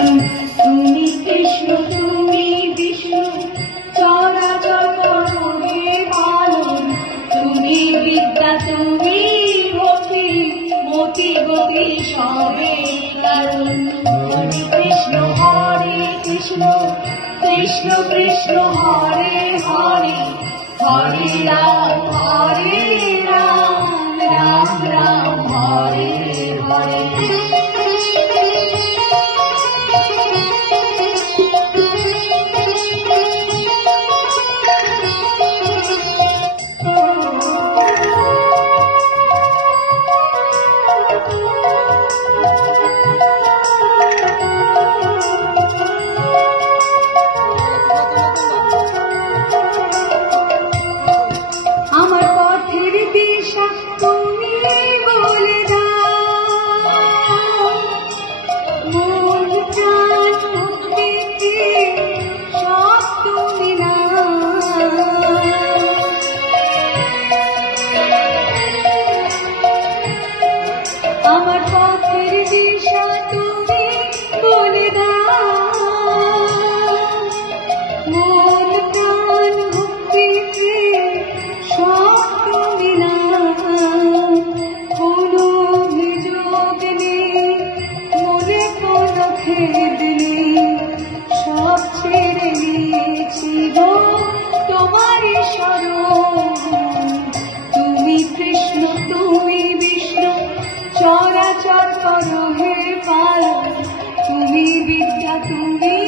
তুমি কৃষ্ণ তুমি বিষ্ণু চরাচর করো হে পালন তুমি বিদ্যা তুমি ভক্তি মতি গতি সবে কারণ তুমি কৃষ্ণ হরে কৃষ্ণ কৃষ্ণ কৃষ্ণ হরে হরে হরে রাম রাম রাম হরে হরে আমার পথের দিশা তুমি বলে দাও মন প্রাণ ভক্তিতে সব তুমি না কোনো অভিযোগ নেই মনে কোনো খেদ নেই সব ছেড়ে নিয়েছি গো তোমারই শরণ তুমি কৃষ্ণ তুমি বিষ্ণু চরাচর করো হে পালন তুমি বিদ্যা তুমি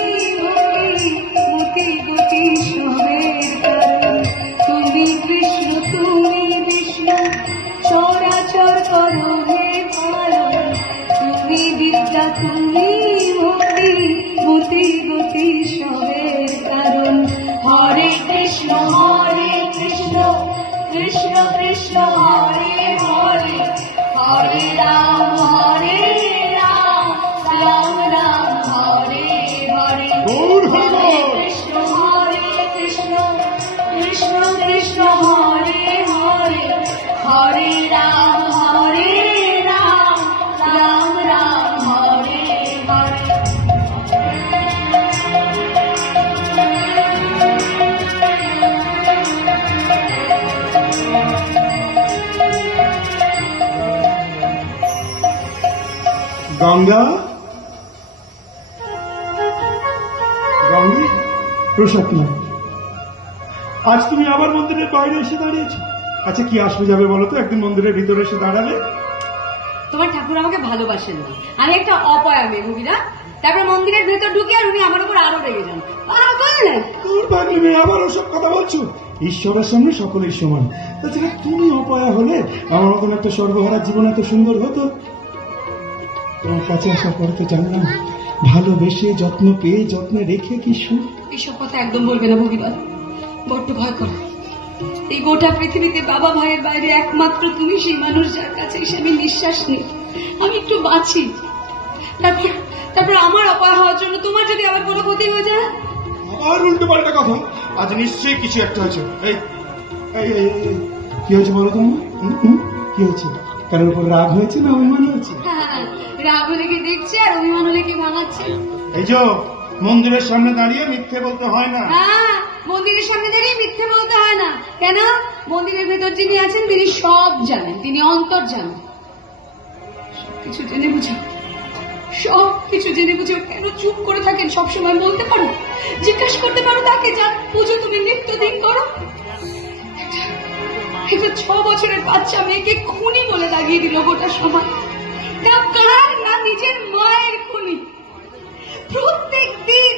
মতি গতি সবের কারণ তুমি কৃষ্ণ তুমি বিষ্ণু চরাচর করো হে পালন তুমি বিদ্যা তুমি মতি গতি সবের কারণ হরে কৃষ্ণ কৃষ্ণ কৃষ্ণ হরে হরে হরে রাম রাম রাম হরে হরে কৃষ্ণ কৃষ্ণ কৃষ্ণ কৃষ্ণ হরে হরে হরে রাম রাম রাম হরে হরে গঙ্গা গঙ্গা প্রসাদ না আজ তুমি আবার মন্দিরের বাইরে এসে দাঁড়িয়েছো আচ্ছা কি আসবে যাবে বলো তো একদিন মন্দিরের ভিতরে এসে দাঁড়ালে তোমার ঠাকুর আমাকে ভালোবাসেন না আমি একটা অপয়া মেয়ে বুঝিনা তারপর মন্দিরের ভেতর ঢুকে আর উনি আমার উপর আরো রেগে যান তোর পাগলি মেয়ে আবার ওসব কথা বলছো ঈশ্বরের সামনে সকলেই সমান তাছাড়া তুমি অপয়া হলে আমার মতন একটা সর্বহারা জীবন এত সুন্দর হতো তোমার কাছে আসার পরে তো জানলাম ভালোবেসে যত্ন পেয়ে যত্নে রেখে কি সুখ এইসব কথা একদম বলবে না ভগিবান বড্ড ভয় করো এই গোটা পৃথিবীতে বাবা ভাইয়ের বাইরে একমাত্র তুমি সেই মানুষ যার কাছে এসে আমি নিঃশ্বাস নিই আমি একটু বাঁচি তারপর আমার অপায় হওয়ার জন্য তোমার যদি আবার কোনো ক্ষতি হয়ে যায় আবার উল্টো পাল্টা কথা আজ নিশ্চয়ই কিছু একটা হয়েছে এই কি হয়েছে বলো তোমার কি হয়েছে কারোর উপর রাগ হয়েছে না অভিমান হয়েছে রাগ হলে কি দেখছে আর অভিমান হলে কি মানাচ্ছে এই যে মন্দিরের সামনে দাঁড়িয়ে মিথ্যে বলতে হয় না হ্যাঁ মন্দিরের সামনে দাঁড়িয়ে মিথ্যে বলতে হয় না কেন মন্দিরের ভেতর যিনি আছেন তিনি সব জানেন তিনি অন্তর জানেন সবকিছু জেনে বুঝে সবকিছু জেনে বুঝে কেন চুপ করে থাকেন সবসময় বলতে পারো জিজ্ঞাসা করতে পারো তাকে যার পুজো তুমি নিত্যদিন করো একটা 6 বছরের বাচ্চা মেয়েকে খুনি বলে দাগিয়ে দিল গোটা সমাজ কার না নিজের মায়ের খুনি প্রত্যেক দিন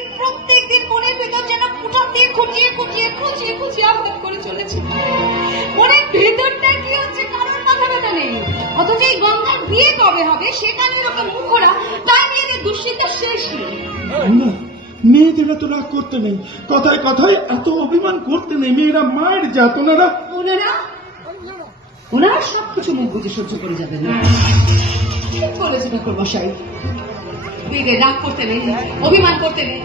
মনের ভেতর যেন ফুটা দিয়ে খুঁচিয়ে আঘাত করে চলেছে মনের ভেতরটা কি হচ্ছে কারোর মাথা ব্যথা নেই অথচ এই গঙ্গার বিয়ে কবে হবে সেটা নিয়ে ওকে মুখরা তাই নিয়ে দুশ্চিন্তা শেষ নেই মেয়েদের এত রাগ করতে নেই কথায় কথায় এত অভিমান করতে নেই মেয়েরা মায়ের জাত ওনারা সবকিছু মুখ বুঝে সহ্য করে যাবেন না ঠিক বলেছে ঠাকুর মশাই মেয়েদের রাগ করতে নেই অভিমান করতে নেই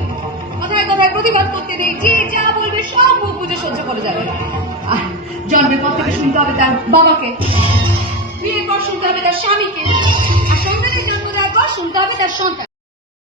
কথায় কথায় প্রতিবাদ করতে নেই যে যা বলবে সব মুখ বুঝে সহ্য করে যাবে আর জন্মের পর থেকে শুনতে হবে তার বাবাকে বিয়ের পর শুনতে হবে তার স্বামীকে আর সন্তানের জন্ম দেওয়ার পর শুনতে হবে তার সন্তান